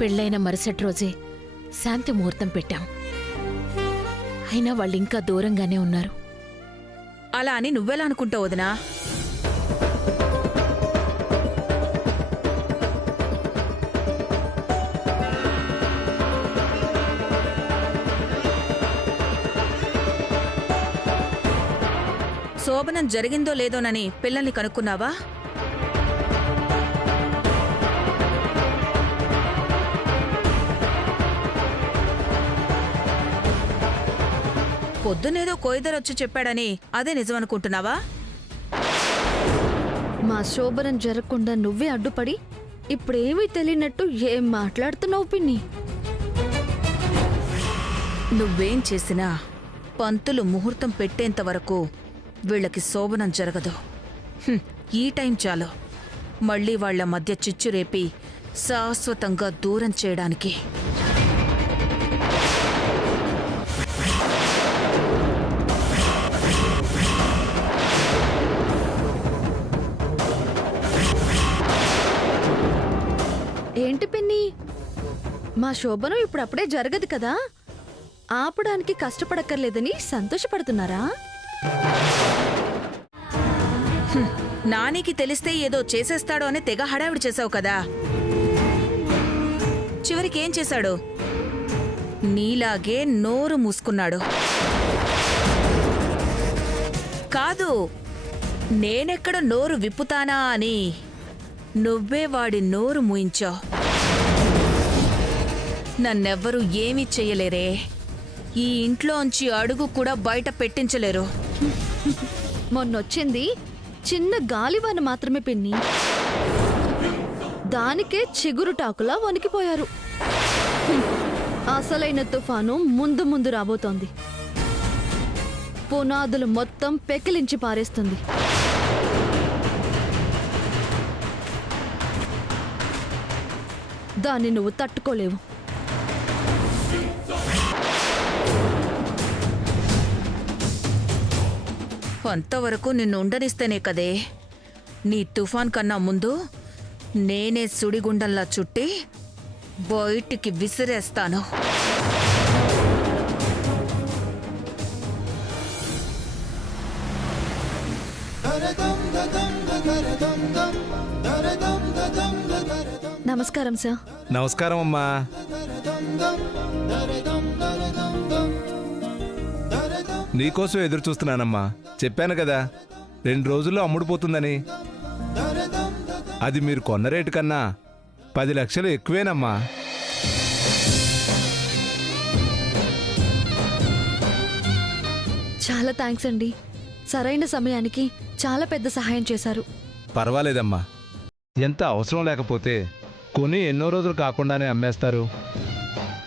పెళ్ళైన మరుసటి రోజే శాంతి ముహూర్తం పెట్టాం. అయినా వాళ్ళింకా దూరంగానే ఉన్నారు. అలా అని నువ్వెలా అనుకుంటావు వదినా? శోభనం జరిగిందో లేదోనని పిల్లల్ని కనుక్కున్నావా? పొద్దునేదో కోయిదరొచ్చి చెప్పాడని అదే నిజమనుకుంటున్నావా? మా శోభనం జరగకుండా నువ్వే అడ్డుపడి ఇప్పుడేమీ తెలియనట్టు ఏం మాట్లాడుతున్నావు పిన్ని? నువ్వేం చేసినా పంతులు ముహూర్తం పెట్టేంత వరకు వీళ్ళకి శోభనం జరగదు. ఈ టైం చాలు మళ్ళీ వాళ్ల మధ్య చిచ్చురేపి శాశ్వతంగా దూరం చేయడానికి. ఏంటి పిన్ని, మా శోభనం ఇప్పుడప్పుడే జరగదు కదా, ఆపడానికి కష్టపడక్కర్లేదని సంతోషపడుతున్నారా? నానికి తెలిస్తే ఏదో చేసేస్తాడో అని తెగ హడావిడి చేశావు కదా. చివరికేం చేశాడు? నీలాగే నోరు మూసుకున్నాడు. కాదు, నేనెక్కడ నోరు విప్పుతానా అని నువ్వే వాడి నోరు మూయించావు. నన్నెవ్వరూ ఏమీ చెయ్యలేరే. ఈ ఇంట్లోంచి అడుగు కూడా బయట పెట్టించలేరు. మొన్నొచ్చింది చిన్న గాలివాన మాత్రమే పిన్ని, దానికే చిగురుటాకులా వణికిపోయారు. అసలైన తుఫాను ముందు ముందు రాబోతోంది. పునాదులు మొత్తం పెకిలించి పారేస్తుంది. దాన్ని నువ్వు తట్టుకోలేవు. అంతవరకు నిన్ను ఉండనిస్తేనే కదే నీ తుఫాన్ కన్నా ముందు నేనే సుడిగుండంలా చుట్టి బయటికి విసిరేస్తాను. నమస్కారం సార్. నమస్కారం అమ్మా. నీకోసం ఎదురు చూస్తున్నానమ్మా. చెప్పాను కదా 2 రోజుల్లో అమ్ముడుపోతుందని. అది మీరు కొన్న రేటు కన్నా 10 లక్షలు ఎక్కువేనమ్మా. చాలా థ్యాంక్స్ అండి. సరైన సమయానికి చాలా పెద్ద సహాయం చేశారు. పర్వాలేదమ్మా. ఎంత అవసరం లేకపోతే కొని ఎన్నో రోజులు కాకుండానే అమ్మేస్తారు.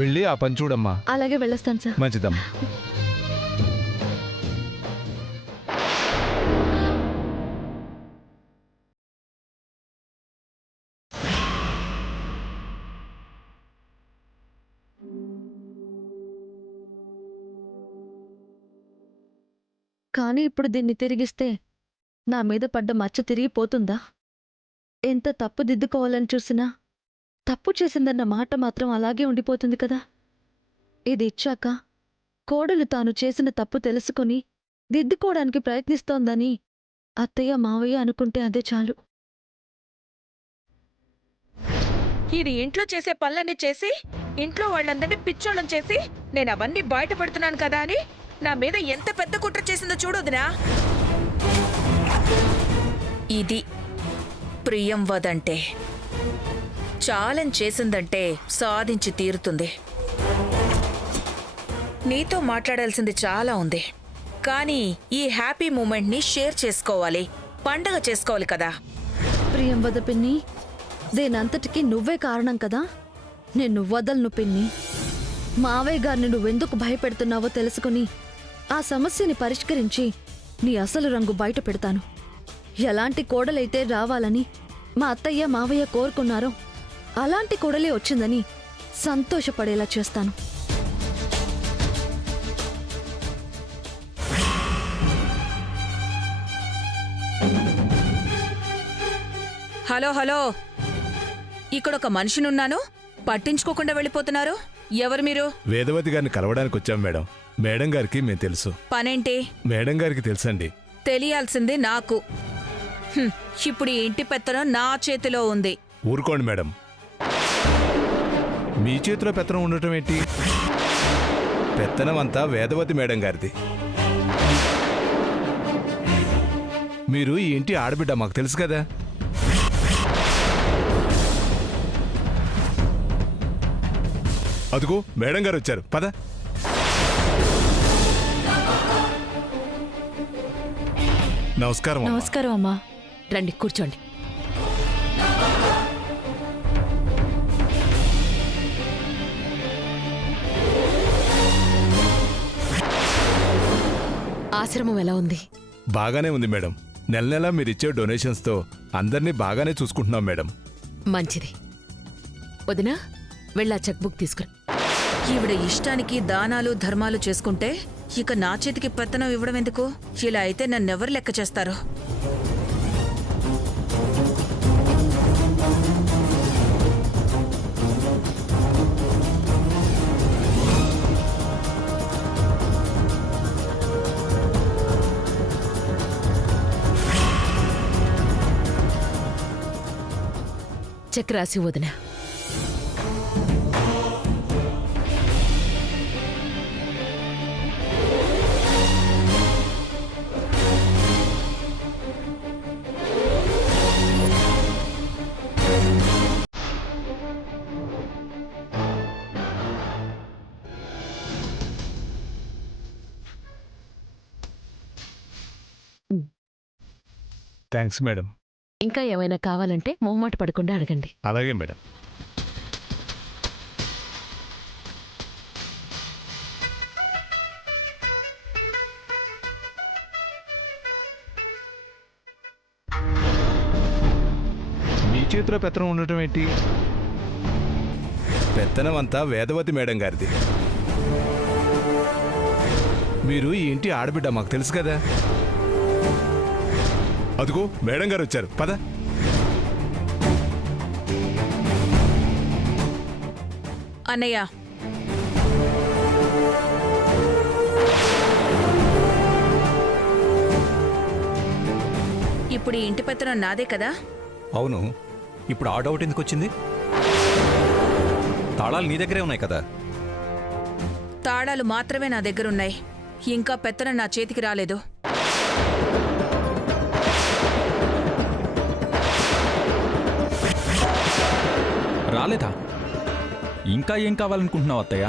వెళ్ళి ఆ పని చూడమ్మా. అలాగే వెళ్ళొస్తాను సార్. మంచిదమ్మా. కానీ ఇప్పుడు దీన్ని తిరిగిస్తే నా మీద పడ్డ మచ్చ తిరిగిపోతుందా? ఎంత తప్పు దిద్దుకోవాలని చూసినా తప్పు చేసిందన్న మాట మాత్రం అలాగే ఉండిపోతుంది కదా. ఇది ఇచ్చాక కోడలు తాను చేసిన తప్పు తెలుసుకుని దిద్దుకోవడానికి ప్రయత్నిస్తోందని అత్తయ్య మావయ్య అనుకుంటే అదే చాలు. ఇది ఇంట్లో చేసే పనులన్నీ చేసి ఇంట్లో వాళ్ళందరినీ పిచ్చోళ్ళని చేసి నేను అవన్నీ బయటపడుతున్నాను కదా అని నా మీద ఎంత పెద్ద కుట్ర చేసిందో చూడొదినా. ఇది ప్రియం వదంటే. ఛాలెంజ్ చేసిందంటే సాధించి తీరుతుంది. నీతో మాట్లాడాల్సింది చాలా ఉంది, కానీ ఈ హ్యాపీ మూమెంట్ని షేర్ చేసుకోవాలి, పండగ చేసుకోవాలి కదా. ప్రియం వద పిన్ని, దేనంతటికీ నువ్వే కారణం కదా. నిన్ను వదలను పిన్ని. మావయ్య గారిని నువ్వెందుకు భయపెడుతున్నావో తెలుసుకుని ఆ సమస్యని పరిష్కరించి నీ అసలు రంగు బయట పెడతాను. ఎలాంటి కోడలైతే రావాలని మా అత్తయ్య మావయ్య కోరుకున్నారో అలాంటి కోడలే వచ్చిందని సంతోషపడేలా చేస్తాను. హలో హలో, ఇక్కడొక మనిషినున్నాను, పట్టించుకోకుండా వెళ్ళిపోతున్నారు. ఎవరు మీరు? వేదవతి గారిని కలవడానికి వచ్చాం మేడం. మేడం గారికి మేము తెలుసు. పనేంటి? మేడం గారికి తెలుసండి. తెలియాల్సింది నాకు. ఇప్పుడు ఈ ఇంటి పెత్తనం నా చేతిలో ఉంది. ఊరుకోండి మేడం. మీ చేతిలో పెత్తనం ఉండటం ఏంటి? పెత్తనం అంతా వేదవతి మేడం గారిది. మీరు ఈ ఇంటి ఆడబిడ్డ, మాకు తెలుసు కదా. అదుగో మేడం గారు వచ్చారు, పద. నమస్కారం అమ్మా. నమస్కారం అమ్మా. రండి కూర్చోండి. ఆశ్రమం ఎలా ఉంది? బాగానే ఉంది మేడం. నెల నెలా మీరిచ్చే డొనేషన్స్తో అందరినీ బాగానే చూసుకుంటున్నాం మేడం. మంచిది. వదినా, వెళ్ళా చెక్ బుక్ తీసుకురా. ఈవిడ ఇష్టానికి దానాలు ధర్మాలు చేసుకుంటే ఇక నా చేతికి పెత్తనం ఇవ్వడం ఎందుకు? ఇలా అయితే నన్నెవరు లెక్క చేస్తారు? చెక్ రాసి వదినా. Thanks madam. ఇంకా ఏమైనా కావాలంటే మొహమాట పడకుండా అడగండి. అలాగే మేడం. మీ చేతిలో పెత్తనం ఉండటం ఏంటి? పెత్తనం అంతా వేదవతి మేడం గారిది. మీరు ఈ ఇంటి ఆడబిడ్డ, మాకు తెలుసు కదా. అదుగో మేడం గారు వచ్చారు, పద. అన్నయ్య, ఇప్పుడు ఈ ఇంటి పెత్తనం నాదే కదా? అవును. ఇప్పుడు ఆ డౌట్ ఎందుకు వచ్చింది? తాళాలు నీ దగ్గరే ఉన్నాయి కదా. తాళాలు మాత్రమే నా దగ్గరున్నాయి. ఇంకా పెత్తనం నా చేతికి రాలేదు. రాలేదా? ఇంకా ఏం కావాలనుకుంటున్నావు అత్తయ్య?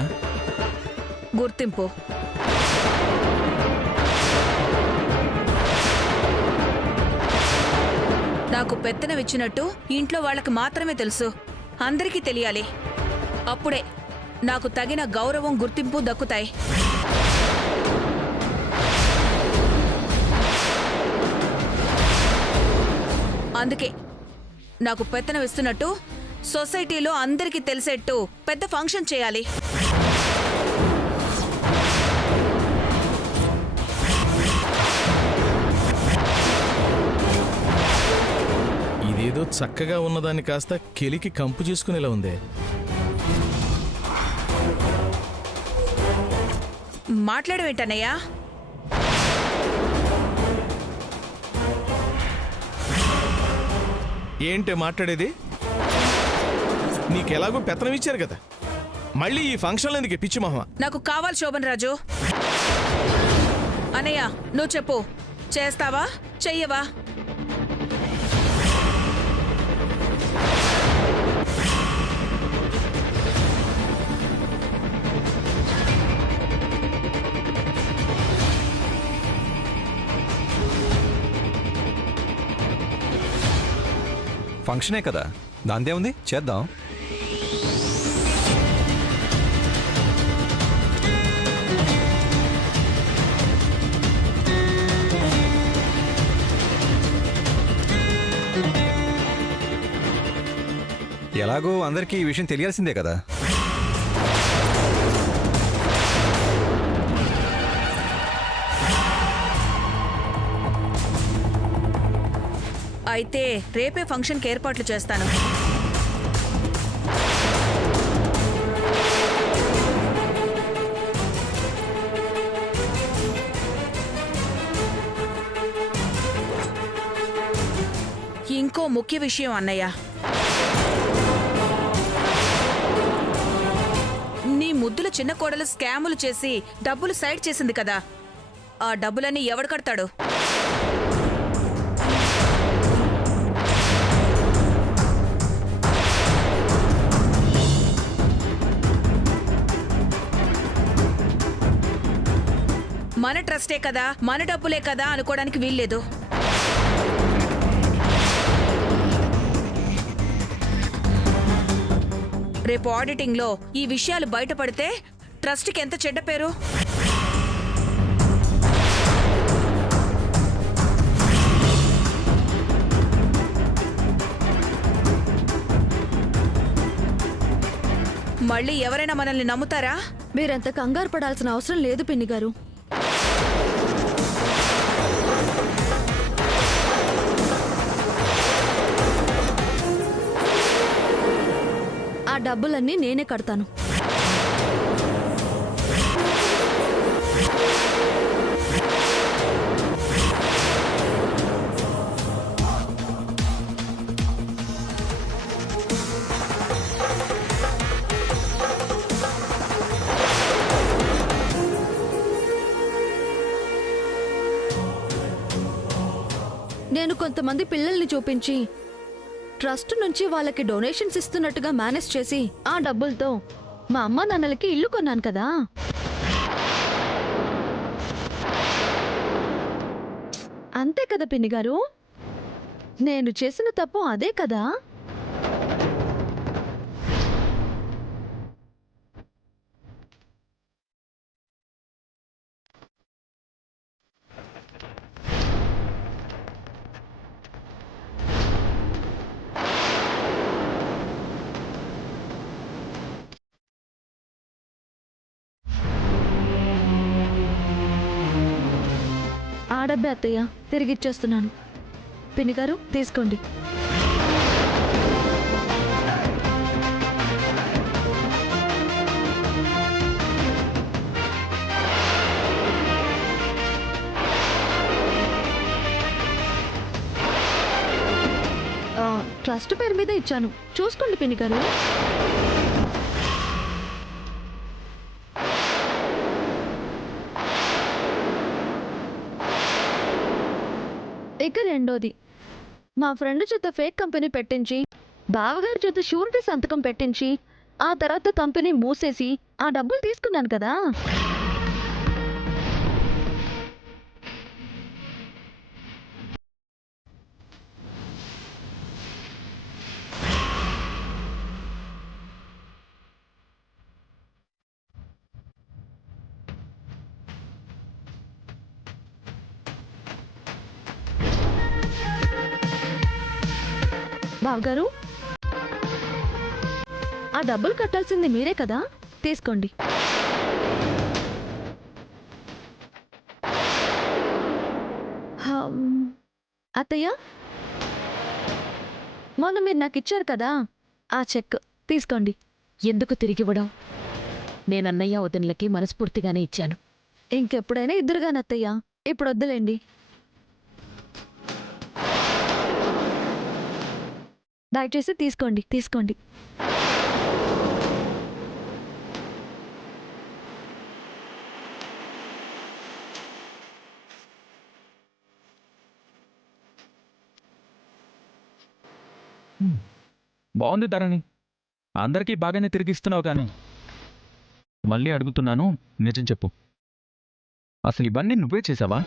గుర్తింపు. నాకు పెత్తనం ఇచ్చినట్టు ఇంట్లో వాళ్ళకి మాత్రమే తెలుసు. అందరికీ తెలియాలి. అప్పుడే నాకు తగిన గౌరవం, గుర్తింపు దక్కుతాయి. అందుకే నాకు పెత్తనం ఇస్తున్నట్టు సొసైటీలో అందరికీ తెలిసేట్టు పెద్ద ఫంక్షన్ చేయాలి. ఇదేదో చక్కగా ఉన్నదాన్ని కాస్త కెలికి కంపు చేసుకునేలా ఉందే. మాట్లాడవేంటన్నయ్యా? ఏంటే మాట్లాడేది? నీకెలాగో పెత్తనం ఇచ్చారు కదా, మళ్ళీ ఈ ఫంక్షన్లో ఎందుకు పిచ్చి మహా? నాకు కావాలి శోభన్ రాజు. అన్నయ్య, నువ్వు చెప్పు, చేస్తావా చెయ్యవా? ఫంక్షనే కదా, దాందే ఉంది, చేద్దాం. ఎలాగో అందరికీ ఈ విషయం తెలియాల్సిందే కదా. అయితే రేపే ఫంక్షన్కి ఏర్పాట్లు చేస్తాను. ఇంకో ముఖ్య విషయం అన్నయ్య. నీ ముద్దుల చిన్న కోడలు స్కాములు చేసి డబ్బులు సైడ్ చేసింది కదా, ఆ డబ్బులన్నీ ఎవడు కడతాడు? మన ట్రస్టే కదా, మన డబ్బులే కదా అనుకోవడానికి వీల్లేదు. రేపు ఆడిటింగ్లో ఈ విషయాలు బయటపడితే ట్రస్ట్కి ఎంత చెడ్డ పేరు. మళ్ళీ ఎవరైనా మనల్ని నమ్ముతారా? మీరంత కంగారు పడాల్సిన అవసరం లేదు పిన్ని గారు. ఆ డబ్బులన్నీ నేనే కడతాను. నేను కొంతమంది పిల్లల్ని చూపించి ట్రస్ట్ నుంచి వాళ్ళకి డొనేషన్స్ ఇస్తున్నట్టుగా మేనేజ్ చేసి ఆ డబ్బులతో మా అమ్మ నాన్నలకి ఇల్లు కొన్నాను కదా. అంతే కదా పిన్ని గారు, నేను చేసిన తప్పు అదే కదా. ఆ డబ్బే అత్తయ్య తిరిగిచ్చేస్తున్నాను. పిన్ని గారు తీసుకోండి. ట్రస్ట్ పేరు మీద ఇచ్చాను, చూసుకోండి పిన్ని గారు. ఇక రెండోది, మా ఫ్రెండ్ చేత ఫేక్ కంపెనీ పెట్టించి బావగారి చేత షూరిటీ సంతకం పెట్టించి ఆ తర్వాత కంపెనీ మూసేసి ఆ డబ్బులు తీసుకున్నాను కదా. బావగారు, ఆ డబ్బులు కట్టాల్సింది మీరే కదా, తీసుకోండి. అత్తయ్య, మొన్న మీరు నాకు ఇచ్చారు కదా ఆ చెక్ తీసుకోండి. ఎందుకు తిరిగివ్వడం? నేనన్నయ్య వదినలకి మనస్ఫూర్తిగానే ఇచ్చాను. ఇంకెప్పుడైనా ఇద్దరుగానత్తయ్య, ఇప్పుడు వద్దులేండి. దయచేసి తీసుకోండి తీసుకోండి. బాగుంది ధరణి, అందరికీ బాగానే తిరిగిస్తున్నావు కానీ మళ్ళీ అడుగుతున్నాను, నిజం చెప్పు, అసలు ఇవన్నీ నువ్వే చేసావా?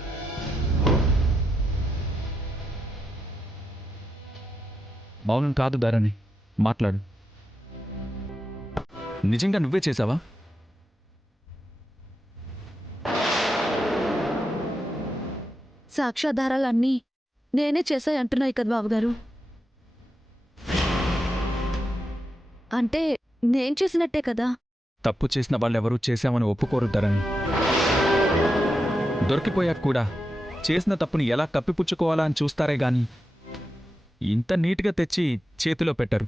మౌనం కాదు ధరణి, మాట్లాడు. నిజంగా నువ్వే చేసావా? సాక్ష్యాధారాలన్నీ నేనే చేశాయి అంటున్నాయి కదా బాబుగారు. అంటే నేను చేసినట్టే కదా. తప్పు చేసిన వాళ్ళెవరూ చేశామని ఒప్పుకోరు ధరణి. దొరికిపోయాక కూడా చేసిన తప్పుని ఎలా కప్పిపుచ్చుకోవాలా అని చూస్తారే గాని ఇంత నీట్గా తెచ్చి చేతిలో పెట్టరు.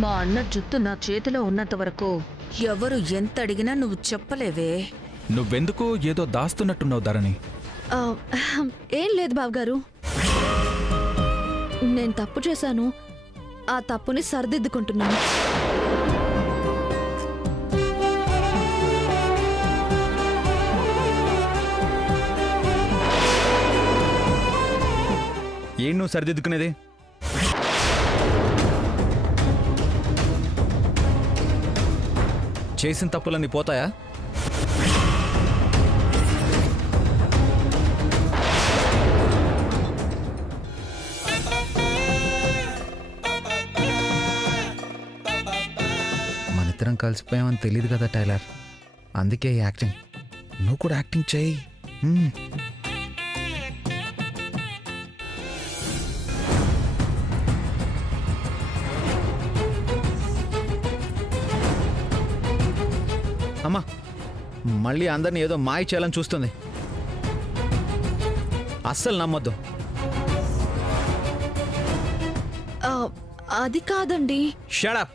మా అన్న జుత్తు నా చేతిలో ఉన్నంత వరకు ఎవరు ఎంత అడిగినా నువ్వు చెప్పలేవే. నువ్వెందుకు ఏదో దాస్తున్నట్టున్నావు ధరణి. ఆ, ఏం లేదు బావగారు, నేను తప్పు చేశాను. ఆ తప్పుని సరిదిద్దుకుంటున్నాను. ఏం నువ్వు సరిదిద్దుకునేది? చేసిన తప్పులన్నీ పోతాయా? మనిద్దరం కలిసిపోయామని తెలియదు కదా టైలర్, అందుకే ఈ యాక్టింగ్. నువ్వు కూడా యాక్టింగ్ చేయి. అమ్మా, మళ్ళీ అందరిని ఏదో మాయ చేయాలని చూస్తుంది. అస్సలు నమ్మొద్దు. అది కాదండి. Shut up.